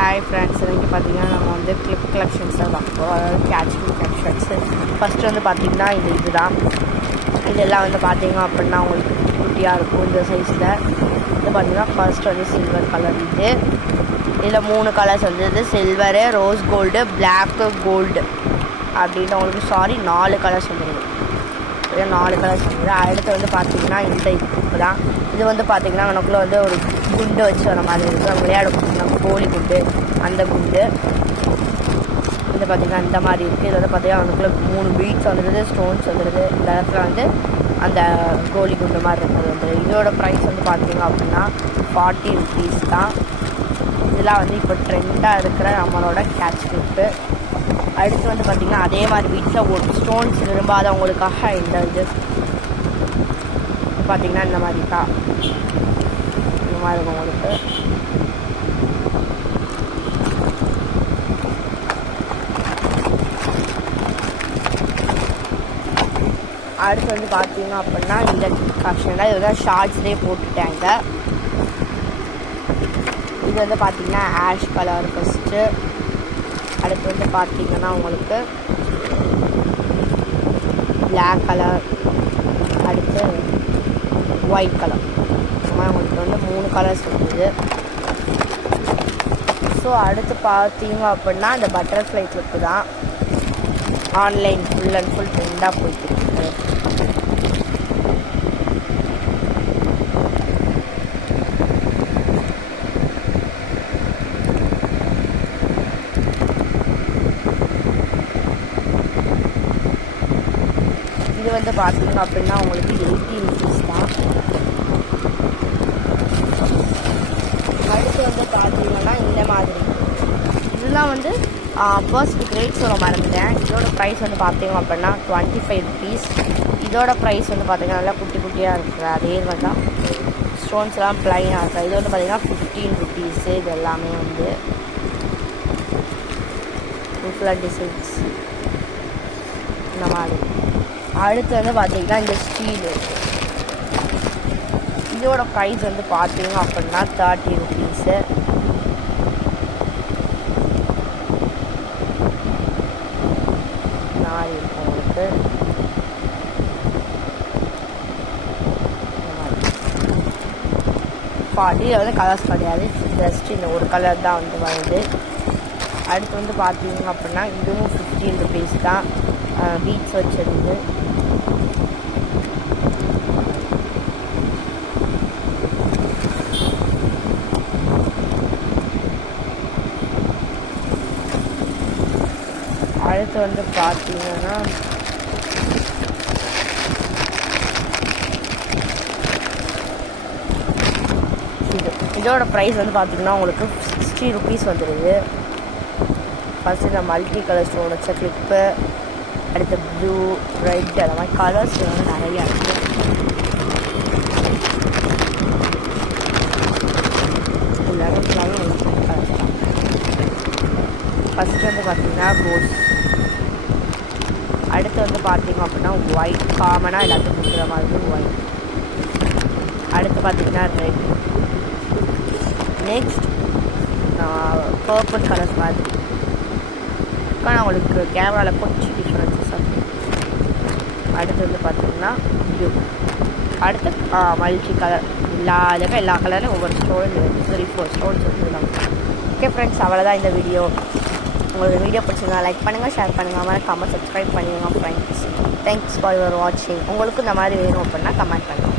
Hi friends, இன்றைக்கி பார்த்தீங்கன்னா நம்ம வந்து கிளிப் கலெக்ஷன்ஸ் தான் பார்ப்போம். அதாவது கேட்ச் கிளிப் ஷர்ட்ஸு. ஃபஸ்ட்டு வந்து பார்த்திங்கன்னா இதுதான். இதெல்லாம் வந்து பார்த்திங்க அப்படின்னா உங்களுக்கு குட்டியாக இருக்கும் இந்த சைஸில். இது பார்த்திங்கன்னா ஃபர்ஸ்ட் வந்து சில்வர் கலர். இதில் 3 கலர்ஸ் வந்து silver, rose gold, black, gold அப்படின்னு உங்களுக்கு 4 கலர்ஸ் வந்துடுது. 4 கலர்ஸ் வந்துடுது. அடுத்து வந்து பார்த்திங்கன்னா இந்த இது தான். இது வந்து பார்த்திங்கன்னா நமக்குள்ளே வந்து ஒரு குண்டு வச்சு வர மாதிரி இருக்குது. நம்ம விளையாடும் நம்ம கோழி குண்டு, அந்த குண்டு இது பார்த்திங்கன்னா இந்த மாதிரி இருக்குது. இது வந்து பார்த்திங்கன்னா அவனுக்குள்ளே 3 பீட்ஸ் வந்துடுது, ஸ்டோன்ஸ் வந்துடுது. இந்த இடத்துல வந்து அந்த கோழி குண்டு மாதிரி இருக்கிறது வந்து. இதோட ப்ரைஸ் வந்து பார்த்திங்க அப்படின்னா 40 rupees தான். இதெல்லாம் வந்து இப்போ ட்ரெண்டாக இருக்கிற நம்மளோட கேட்ச் கிளிப்பு. அடுத்து வந்து பார்த்திங்கன்னா அதே மாதிரி பீட்ஸில் ஒரு ஸ்டோன்ஸ் விரும்பாதவங்களுக்காக இந்த இது பார்த்திங்கன்னா இந்த மாதிரி தான் இந்த மாதிரி இருக்கும் உங்களுக்கு. அடுத்து வந்து பார்த்தீங்க அப்படின்னா இந்த கலெக்ஷன் இது வந்து ஷார்ட்ஸ்லேயே போட்டுட்டாங்க. இது வந்து பார்த்திங்கன்னா ஆஷ் கலர் ஃபஸ்ட்டு. அடுத்து வந்து பார்த்திங்கன்னா உங்களுக்கு பிளாக் கலர், அடுத்து ஒயிட் கலர். இந்த மாதிரி உங்களுக்கு வந்து 3 கலர்ஸ் இருக்குது. ஸோ அடுத்து பார்த்தீங்க அப்படின்னா இந்த பட்டர்ஃப்ளை கிளிப்பு தான் ஆன்லைன் ஃபுல் அண்ட் ஃபுல் ட்ரெண்டாக போயிட்டுருக்கு. இது வந்து பார்த்தீங்க அப்படின்னா உங்களுக்கு 80 rupees தான். அடுத்து வந்து பார்த்தீங்கன்னா இந்த மாதிரி இதெல்லாம் வந்து ஃபர்ஸ்ட் கிரேட் சொல்ல மறந்துட்டேன். இதோட ப்ரைஸ் வந்து பார்த்தீங்க அப்படின்னா 25 rupees. இதோட ப்ரைஸ் வந்து பார்த்தீங்கன்னா நல்லா குட்டி குட்டியாக இருக்குது. அதே மாதிரி தான் ஸ்டோன்ஸ்லாம் ப்ளைனாக இருக்குது. இது வந்து பார்த்தீங்கன்னா 15 rupees. இது எல்லாமே வந்து ஃபுல்லாக டிசைன்ஸ் இந்த மாதிரி. அடுத்து வந்து பார்த்திங்கன்னா இந்த ஸ்டீலு. இதோட ப்ரைஸ் வந்து பார்த்தீங்க அப்படின்னா 30 rupees. இந்த மாதிரி இருக்கும் உங்களுக்கு. இதில் வந்து கலர்ஸ் கிடையாது, ஜஸ்ட் இந்த ஒரு கலர் தான் வந்து வருது. அடுத்து வந்து பார்த்தீங்க அப்படின்னா இதுவும் 15 rupees தான். பீட்ஸ் வச்சிருந்து அடுத்து வந்து பார்த்தீங்கன்னா இதோட ப்ரைஸ் வந்து பார்த்தீங்கன்னா உங்களுக்கு 60 rupees வந்துடுது. ஃபஸ்ட்டு இந்த மல்டி கலர் ஸ்டோன் வச்ச கிளிப்பு, அடுத்து ப்ளூ, ரெட், அந்த மாதிரி கலர்ஸ் வந்து நிறையா இருக்குது. எல்லாரும் கலர்ஸ் தான். ஃபஸ்ட்டு வந்து பார்த்திங்கன்னா ரோஸ். அடுத்து வந்து பார்த்திங்க அப்படின்னா ஒயிட், காமனாக எல்லாத்துக்கும் கொடுக்குற மாதிரி ஒயிட். அடுத்து பார்த்திங்கன்னா ரெட். நெக்ஸ்ட் பர்பிள் கலர்ஸ் மாதிரி. ஆனால் உங்களுக்கு கேமராவில் கொஞ்சம் டிஃப்ரென்ஸஸ் ஆகும். அடுத்து வந்து பார்த்திங்கன்னா ப்ளூ. அடுத்து மல்டி கலர். எல்லா கலர்லையும் ஒவ்வொரு ஸ்டோன் 3-4 ஸ்டோன்ஸ் வந்துருந்தாங்க. ஓகே ஃப்ரெண்ட்ஸ், அவ்வளோதான் இந்த வீடியோ. உங்களுக்கு வீடியோ பிடிச்சிருந்தா லைக் பண்ணுங்கள், ஷேர் பண்ணுங்கள், மறக்காமல் சப்ஸ்கிரைப் பண்ணிடுங்க ஃப்ரெண்ட்ஸ். தேங்க்ஸ் ஃபார் யுவர் வாட்சிங். உங்களுக்கு இந்த மாதிரி வேணும் அப்படின்னா கமெண்ட் பண்ணுங்கள்.